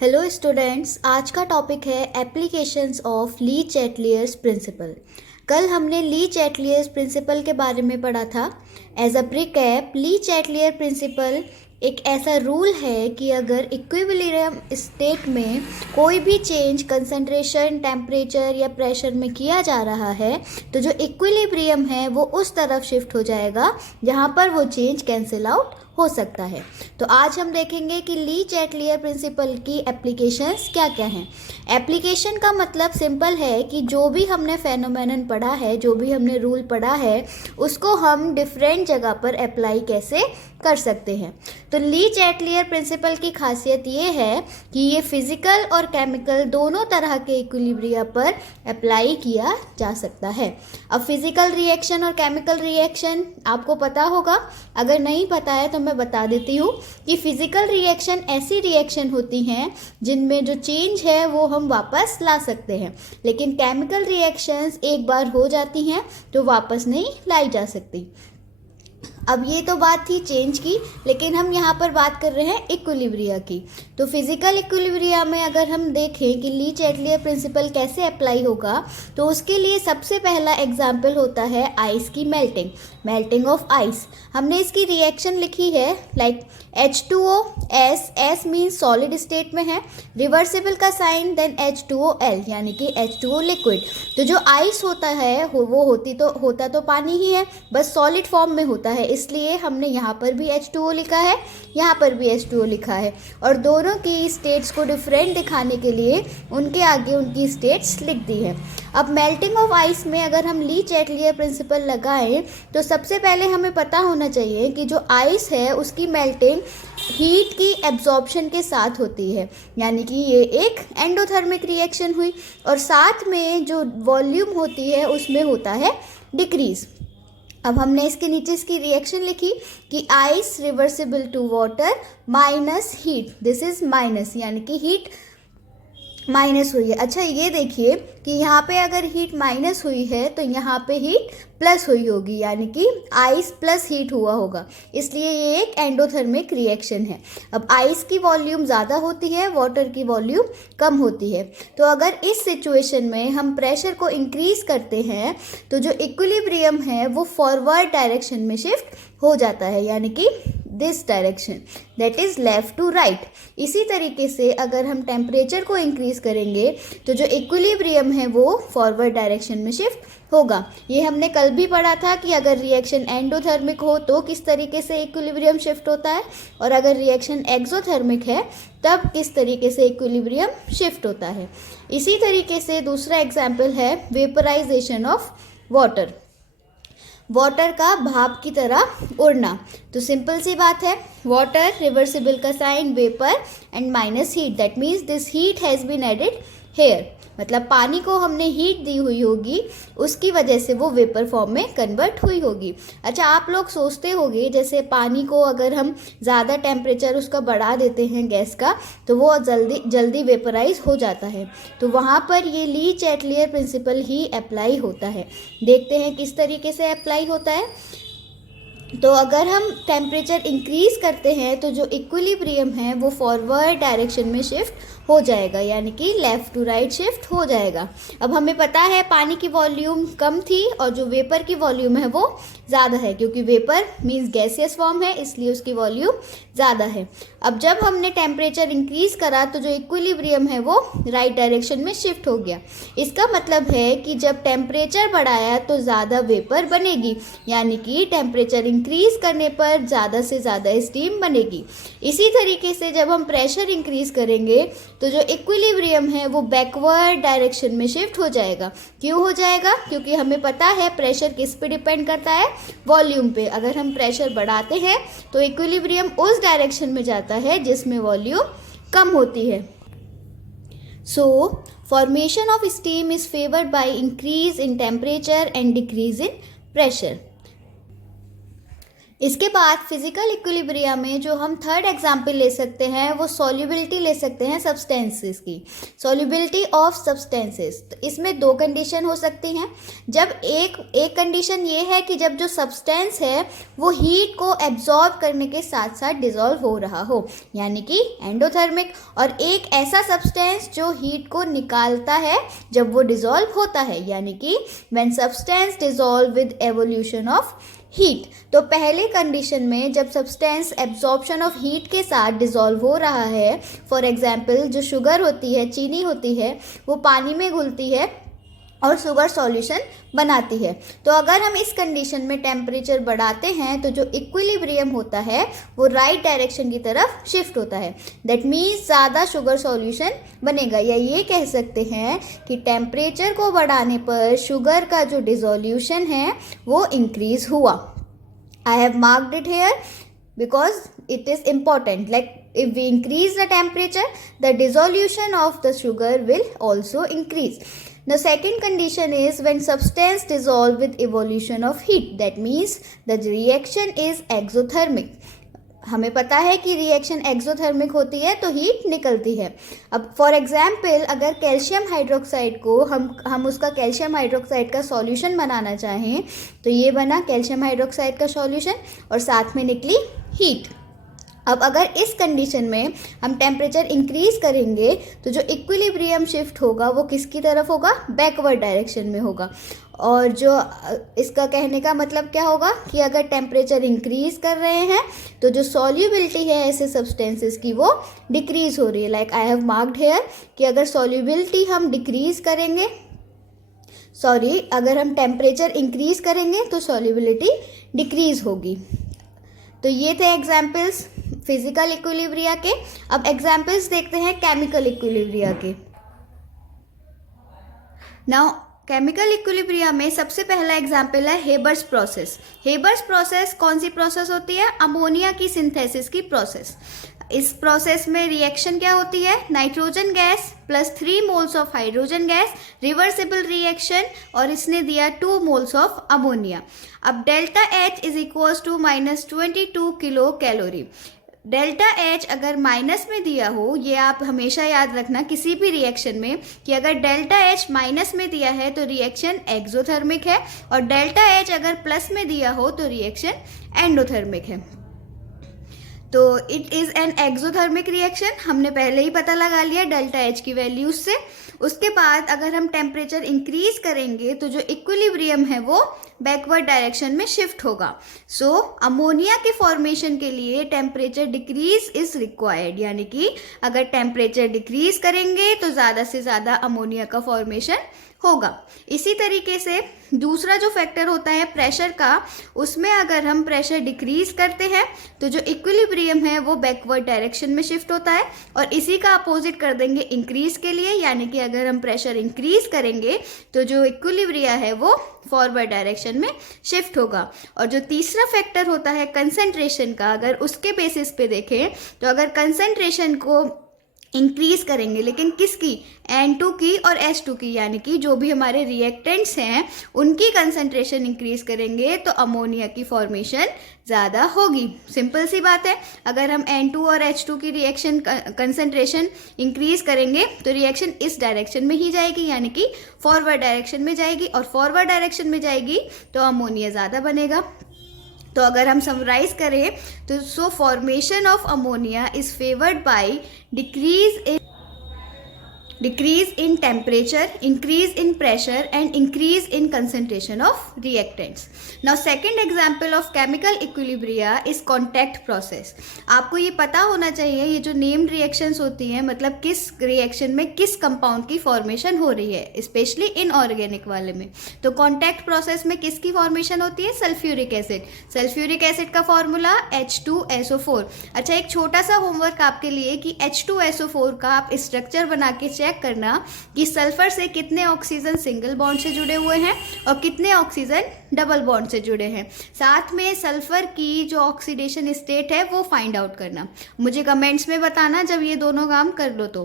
Hello students, आज का topic है applications of Le Chatelier's principle. कल हमने ली चैटलियर्स प्रिंसिपल के बारे में पढ़ा था। As a precap, Le Chatelier principle एक ऐसा रूल है कि अगर इक्विलिब्रियम स्टेट में कोई भी चेंज कंसंट्रेशन, टेम्परेचर या प्रेशर में किया जा रहा है तो जो इक्विलिब्रियम है वो उस तरफ शिफ्ट हो जाएगा जहाँ पर वो चेंज कैंसिल आउट हो सकता है। तो आज हम देखेंगे कि ली चैटलियर प्रिंसिपल की एप्लीकेशंस क्या क्या हैं। एप्लीकेशन का मतलब सिंपल है कि जो भी हमने फेनोमेनन पढ़ा है, जो भी हमने रूल पढ़ा है, उसको हम डिफरेंट जगह पर अप्लाई कैसे कर सकते हैं। तो ली चैटलियर प्रिंसिपल की खासियत ये है कि ये फिजिकल और केमिकल दोनों तरह के इक्विलिब्रिया पर अप्लाई किया जा सकता है। अब फिजिकल रिएक्शन और केमिकल रिएक्शन आपको पता होगा, अगर नहीं पता है तो मैं बता देती हूँ कि फिजिकल रिएक्शन ऐसी रिएक्शन होती हैं जिनमें जो चेंज है वो हम वापस ला सकते हैं, लेकिन केमिकल रिएक्शंस एक बार हो जाती हैं तो वापस नहीं लाई जा सकती। अब ये तो बात थी चेंज की, लेकिन हम यहाँ पर बात कर रहे हैं इक्विलिब्रिया की। तो फिजिकल इक्विलिब्रिया में अगर हम देखें कि ली चैटलियर प्रिंसिपल कैसे अप्लाई होगा, तो उसके लिए सबसे पहला एग्जाम्पल होता है आइस की मेल्टिंग ऑफ आइस। हमने इसकी रिएक्शन लिखी है like H2O, S means solid state में है, रिवर्सिबल का साइन, देन H2OL यानी कि H2O लिक्विड। तो जो आइस होता है वो होता तो पानी ही है, बस सॉलिड फॉर्म में होता है, इसलिए हमने यहाँ पर भी H2O लिखा है, यहाँ पर भी H2O लिखा है, और दोनों की स्टेट्स को डिफरेंट दिखाने के लिए उनके आगे उनकी स्टेट्स लिख दी है। अब मेल्टिंग ऑफ आइस में अगर हम ली चैटलियर प्रिंसिपल लगाएं तो सबसे पहले हमें पता होना चाहिए कि जो आइस है उसकी मेल्टिंग हीट की एब्जॉर्प्शन के साथ होती है, यानी कि ये एक एंडोथर्मिक रिएक्शन हुई, और साथ में जो वॉल्यूम होती है उसमें होता है डिक्रीज। अब हमने इसके नीचे इसकी रिएक्शन लिखी कि ice reversible to water minus heat, this is minus, यानी कि हीट माइनस हुई है। अच्छा, ये देखिए कि यहाँ पे अगर हीट माइनस हुई है तो यहाँ पे हीट प्लस हुई होगी, यानी कि आइस प्लस हीट हुआ होगा, इसलिए ये एक एंडोथर्मिक रिएक्शन है। अब आइस की वॉल्यूम ज़्यादा होती है, वाटर की वॉल्यूम कम होती है। तो अगर इस सिचुएशन में हम प्रेशर को इंक्रीज करते हैं तो जो इक्विलिब्रियम है वो फॉरवर्ड डायरेक्शन में शिफ्ट हो जाता है, यानी कि this direction, that is left to right. इसी तरीके से अगर हम टेम्परेचर को इंक्रीज करेंगे तो जो इक्विलिब्रियम है वो फॉरवर्ड डायरेक्शन में शिफ्ट होगा। ये हमने कल भी पढ़ा था कि अगर रिएक्शन एंडोथर्मिक हो तो किस तरीके से इक्विलिब्रियम शिफ्ट होता है, और अगर रिएक्शन एक्सोथर्मिक है तब किस तरीके से इक्विलिब्रियम शिफ्ट होता है। इसी तरीके से दूसरा एग्जाम्पल है वेपराइजेशन ऑफ वाटर, वाटर का भाप की तरह उड़ना। तो सिंपल सी बात है, वाटर रिवर्सिबल का sign, vapour and minus heat, that means this heat has been added here, मतलब पानी को हमने हीट दी हुई होगी, उसकी वजह से वो वेपर फॉर्म में कन्वर्ट हुई होगी। अच्छा, आप लोग सोचते होंगे जैसे पानी को अगर हम ज़्यादा टेम्परेचर उसका बढ़ा देते हैं गैस का तो वो जल्दी वेपराइज हो जाता है, तो वहाँ पर ये ली चैटलियर प्रिंसिपल ही अप्लाई होता है। देखते हैं किस तरीके से अप्लाई होता है। तो अगर हम टेम्परेचर इंक्रीज करते हैं तो जो इक्विलिब्रियम है वो फॉरवर्ड डायरेक्शन में शिफ्ट हो जाएगा, यानी कि लेफ़्ट टू राइट शिफ्ट हो जाएगा। अब हमें पता है पानी की वॉल्यूम कम थी और जो वेपर की वॉल्यूम है वो ज़्यादा है, क्योंकि वेपर मीन्स गैसियस फॉर्म है, इसलिए उसकी वॉल्यूम ज़्यादा है। अब जब हमने टेम्परेचर इंक्रीज करा तो जो इक्विलिब्रियम है वो राइट डायरेक्शन में शिफ्ट हो गया। इसका मतलब है कि जब टेम्परेचर बढ़ाया तो ज़्यादा वेपर बनेगी, यानी कि टेम्परेचर इंक्रीज करने पर ज़्यादा से ज़्यादा स्टीम बनेगी। इसी तरीके से जब हम प्रेशर इंक्रीज करेंगे तो जो इक्विलिब्रियम है वो बैकवर्ड डायरेक्शन में शिफ्ट हो जाएगा। क्यों हो जाएगा? क्योंकि हमें पता है प्रेशर किस पे डिपेंड करता है, वॉल्यूम पे। अगर हम प्रेशर बढ़ाते हैं तो इक्विलिब्रियम उस डायरेक्शन में जाता है जिसमें वॉल्यूम कम होती है। सो formation of steam is favoured by increase in temperature and decrease in pressure. इसके बाद फिजिकल इक्विलिब्रियम में जो हम थर्ड एग्जाम्पल ले सकते हैं वो सॉल्युबिलिटी ले सकते हैं सब्सटेंसेस की, सॉल्युबिलिटी ऑफ सब्सटेंसेस। तो इसमें दो कंडीशन हो सकती हैं। जब एक कंडीशन ये है कि जब जो सब्सटेंस है वो हीट को एब्जॉर्ब करने के साथ साथ डिसॉल्व हो रहा हो, यानी कि एंडोथर्मिक, और एक ऐसा सब्सटेंस जो हीट को निकालता है जब वो डिसॉल्व होता है, यानी कि when substance dissolve with evolution of heat. तो पहले कंडीशन में जब सब्सटेंस एब्जॉर्प्शन ऑफ हीट के साथ डिसॉल्व हो रहा है, फॉर एग्जांपल जो शुगर होती है, चीनी होती है, वो पानी में घुलती है और शुगर सॉल्यूशन बनाती है। तो अगर हम इस कंडीशन में टेम्परेचर बढ़ाते हैं तो जो इक्विलिब्रियम होता है वो राइट डायरेक्शन की तरफ शिफ्ट होता है। दैट मीन्स ज़्यादा शुगर सॉल्यूशन बनेगा, या ये कह सकते हैं कि टेम्परेचर को बढ़ाने पर शुगर का जो डिसोल्यूशन है वो इंक्रीज हुआ। आई have marked it here because it is important, like if we increase the temperature the dissolution of the sugar will also increase. The second condition is when substance dissolve with evolution of heat, that means the reaction is exothermic. हमें पता है कि reaction exothermic होती है तो heat निकलती है। अब फॉर एग्जांपल अगर कैल्शियम हाइड्रोक्साइड को हम उसका कैल्शियम हाइड्रोक्साइड का सॉल्यूशन बनाना चाहें तो ये बना कैल्शियम हाइड्रोक्साइड का सॉल्यूशन और साथ में निकली हीट। अब अगर इस कंडीशन में हम टेम्परेचर इंक्रीज करेंगे तो जो इक्विलिब्रियम शिफ्ट होगा वो किसकी तरफ होगा, बैकवर्ड डायरेक्शन में होगा। और जो इसका कहने का मतलब क्या होगा कि अगर टेम्परेचर इंक्रीज कर रहे हैं तो जो सॉल्युबिलिटी है ऐसे सब्सटेंसेस की वो डिक्रीज हो रही है। Like I have marked here कि अगर सॉल्युबिलिटी हम डिक्रीज करेंगे, अगर हम टेम्परेचर इंक्रीज करेंगे तो सॉल्युबिलिटी डिक्रीज होगी। तो ये थे एग्जाम्पल्स फिजिकल इक्विलिब्रिया के। अब एग्जाम्पल्स देखते हैं केमिकल इक्विलिब्रिया के। नाउ केमिकल इक्विलिब्रिया में सबसे पहला एग्जाम्पल है हेबर्स प्रोसेस। हेबर्स प्रोसेस कौन सी प्रोसेस होती है, अमोनिया की सिंथेसिस की प्रोसेस। इस प्रोसेस में रिएक्शन क्या होती है, nitrogen gas plus 3 moles of hydrogen gas, reversible reaction, और इसने दिया 2 मोल्स ऑफ अमोनिया। अब delta H is equals to -22 kilo calorie. Delta H अगर माइनस में दिया हो, ये आप हमेशा याद रखना किसी भी रिएक्शन में कि अगर डेल्टा H माइनस में दिया है तो रिएक्शन एक्सोथर्मिक है, और डेल्टा H अगर प्लस में दिया हो तो रिएक्शन एंडोथर्मिक है। तो it is an exothermic reaction, हमने पहले ही पता लगा लिया डेल्टा H की वैल्यूज से। उसके बाद अगर हम टेम्परेचर इंक्रीज करेंगे तो जो इक्विलिब्रियम है वो बैकवर्ड डायरेक्शन में शिफ्ट होगा। सो अमोनिया के फॉर्मेशन के लिए टेम्परेचर डिक्रीज इज रिक्वायर्ड, यानी कि अगर टेम्परेचर डिक्रीज करेंगे तो ज़्यादा से ज़्यादा अमोनिया का फॉर्मेशन होगा। इसी तरीके से दूसरा जो फैक्टर होता है प्रेशर का, उसमें अगर हम प्रेशर डिक्रीज करते हैं तो जो इक्विलिब्रियम है वो बैकवर्ड डायरेक्शन में शिफ्ट होता है, और इसी का अपोजिट कर देंगे इंक्रीज के लिए, यानी कि अगर हम प्रेशर इंक्रीज करेंगे तो जो इक्विलिब्रिया है वो फॉरवर्ड डायरेक्शन में शिफ्ट होगा। और जो तीसरा फैक्टर होता है कंसंट्रेशन का, अगर उसके बेसिस पे देखें तो अगर कंसंट्रेशन को इंक्रीज करेंगे, लेकिन किसकी, N2 की और H2 की, यानी कि जो भी हमारे रिएक्टेंट्स हैं उनकी कंसंट्रेशन इंक्रीज करेंगे तो अमोनिया की फॉर्मेशन ज़्यादा होगी। सिंपल सी बात है, अगर हम N2 और H2 की रिएक्शन कंसंट्रेशन इंक्रीज करेंगे तो रिएक्शन इस डायरेक्शन में ही जाएगी, यानी कि फॉरवर्ड डायरेक्शन में जाएगी, और फॉरवर्ड डायरेक्शन में जाएगी तो अमोनिया ज़्यादा बनेगा। तो अगर हम समराइज करें तो so formation of ammonia is favoured by decrease in temperature, increase in pressure and increase in concentration of reactants. Now second example of chemical equilibria is contact process. आपको ये पता होना चाहिए ये जो named reactions होती हैं मतलब किस reaction में किस compound की formation हो रही है, स्पेशली inorganic वाले में। तो contact process में किसकी formation होती है, सल्फ्यूरिक एसिड। सल्फ्यूरिक एसिड का फॉर्मूला H2SO4। अच्छा, एक छोटा सा होमवर्क आपके लिए कि H2SO4 का आप स्ट्रक्चर बना के चेक करना कि सल्फर से कितने ऑक्सीजन सिंगल बॉन्ड से जुड़े हुए हैं और कितने ऑक्सीजन डबल बॉन्ड से जुड़े हैं। साथ में सल्फर की जो ऑक्सीडेशन स्टेट है वो फाइंड आउट करना। मुझे कमेंट्स में बताना जब ये दोनों काम कर लो तो।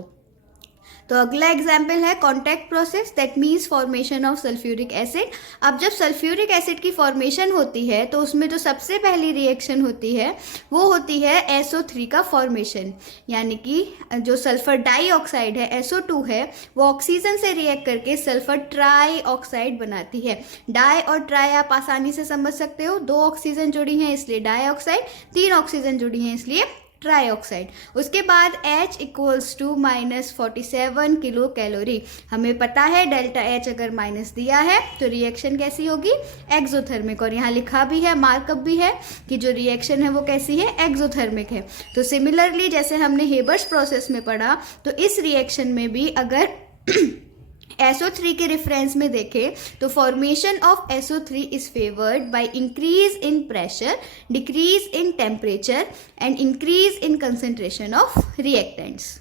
तो अगला एग्जाम्पल है contact process, that means formation of sulphuric acid. अब जब सल्फ्यूरिक एसिड की फॉर्मेशन होती है तो उसमें जो सबसे पहली रिएक्शन होती है वो होती है SO3 का फॉर्मेशन, यानी कि जो सल्फर डाइऑक्साइड है SO2 है वो ऑक्सीजन से रिएक्ट करके सल्फर ट्राई ऑक्साइड बनाती है। डाई और ट्राई आप आसानी से समझ सकते हो, 2 ऑक्सीजन जुड़ी हैं इसलिए डाइऑक्साइड, 3 ऑक्सीजन जुड़ी हैं इसलिए ट्राईऑक्साइड। उसके बाद H equals to -47 kilo calorie. हमें पता है डेल्टा H अगर माइनस दिया है तो रिएक्शन कैसी होगी, एक्सोथर्मिक, और यहाँ लिखा भी है, मार्कअप भी है कि जो रिएक्शन है वो कैसी है, एक्सोथर्मिक है। तो सिमिलरली जैसे हमने हेबर्स प्रोसेस में पढ़ा तो इस रिएक्शन में भी अगर SO3 के रेफरेंस में देखें तो formation of SO3 is favoured by increase in pressure, decrease in temperature and increase in concentration of reactants.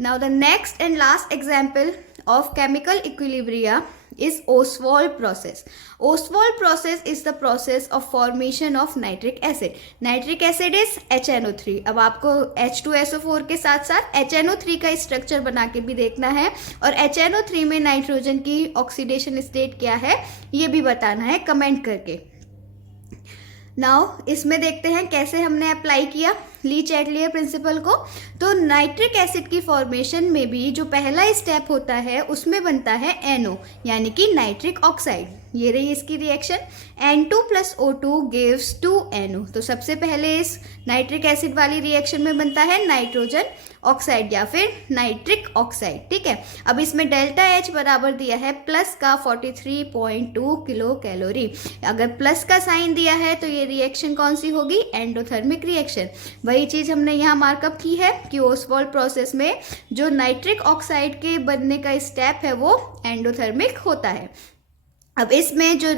Now the next and last example of chemical equilibria is Ostwald process. Ostwald process is the process of formation of nitric acid. Nitric acid is HNO3. अब आपको H2SO4 के साथ साथ HNO3 का structure बना के भी देखना है और HNO3 में नाइट्रोजन की ऑक्सीडेशन स्टेट क्या है ये भी बताना है कमेंट करके। नाउ इसमें देखते हैं कैसे हमने अप्लाई किया ली चैटलियर प्रिंसिपल को। तो नाइट्रिक एसिड की फॉर्मेशन में भी जो पहला स्टेप होता है उसमें बनता है NO यानी कि नाइट्रिक ऑक्साइड। ये रही इसकी reaction, N2 + O2 gives 2NO। तो सबसे पहले इस नाइट्रिक एसिड वाली रिएक्शन में बनता है नाइट्रोजन ऑक्साइड या फिर नाइट्रिक ऑक्साइड, ठीक है। अब इसमें डेल्टा H बराबर दिया है प्लस का 43.2 किलो कैलोरी। अगर प्लस का साइन दिया है तो ये रिएक्शन कौन सी होगी, एंडोथर्मिक रिएक्शन। वही चीज़ हमने यहाँ मार्कअप की है कि ओस्वाल्ड प्रोसेस में जो नाइट्रिक ऑक्साइड के बनने का स्टेप है वो एंडोथर्मिक होता है। अब इसमें जो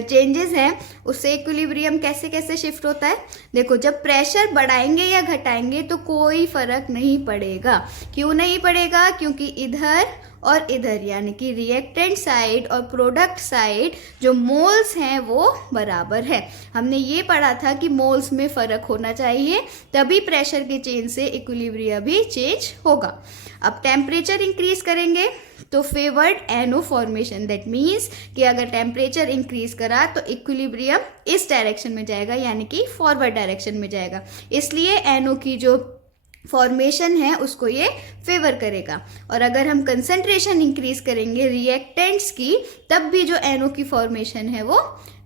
चेंजेस हैं उससे इक्विलिब्रियम कैसे कैसे शिफ्ट होता है, देखो जब प्रेशर बढ़ाएंगे या घटाएंगे तो कोई फर्क नहीं पड़ेगा। क्यों नहीं पड़ेगा, क्योंकि इधर और इधर यानी कि रिएक्टेंट साइड और प्रोडक्ट साइड जो मोल्स हैं वो बराबर है। हमने ये पढ़ा था कि मोल्स में फ़र्क होना चाहिए तभी प्रेशर के चेंज से इक्विलिब्रियम भी चेंज होगा। अब टेम्परेचर इंक्रीज करेंगे तो favoured NO formation, that means कि अगर टेम्परेचर इंक्रीज करा तो इक्विलिब्रियम इस डायरेक्शन में जाएगा यानी कि फॉरवर्ड डायरेक्शन में जाएगा, इसलिए NO की जो फॉर्मेशन है उसको ये फेवर करेगा। और अगर हम कंसंट्रेशन इंक्रीज करेंगे रिएक्टेंट्स की तब भी जो NO की फॉर्मेशन है वो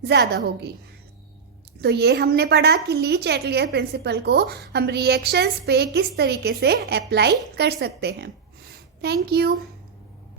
ज़्यादा होगी। तो ये हमने पढ़ा कि ली चैटलियर प्रिंसिपल को हम रिएक्शंस पे किस तरीके से अप्लाई कर सकते हैं। Thank you.